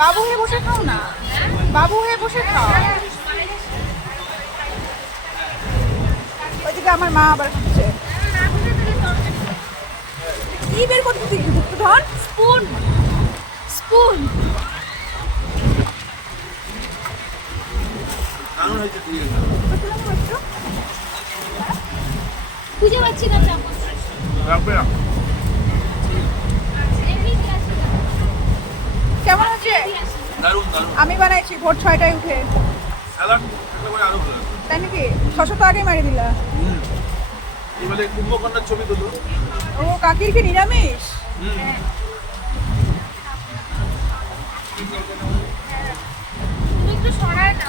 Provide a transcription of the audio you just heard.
বাবু হয়ে বসে খাও না, বাবু হয়ে বসে খাও। ওইদিকে আমার মা আবার খাচ্ছে। কি বের করতে ধর? Spoon, spoon. খুঁজে পাচ্ছি না চামচ। কেমন হচ্ছে? দারুণ দারুণ। আমি বানাইছি ভোর 6টায় উঠে। স্যালাড থাকলে পরে আরো ভালো লাগবে। তাই নাকি? 600 তো আগে মারি দিলা। এবারে কুম্ভকর্ণার ছবি তুলো। ও কাকির কি নিরামিষ? তুমি একটু সরায় না।